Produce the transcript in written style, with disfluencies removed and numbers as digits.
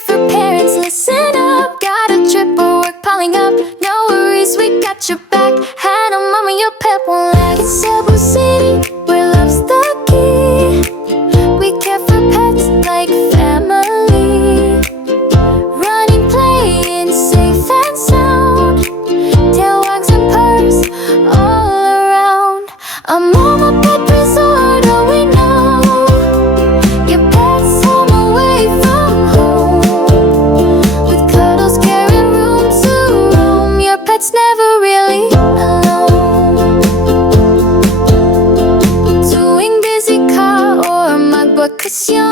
care for parents, listen up. Got a trip or work piling up, no worries, we got your back. And AMOMA, your pet won't lack. It's Cebu City, where love's the key. We care for pets like family. Running, playing, safe and sound. Tail wags and purrs all around. AMOMA Pet Resort, all we know. Your pet's home away from home. With cuddles, care and room to roam. Your pet's never really alone. Doing busy car or magwag kasyon.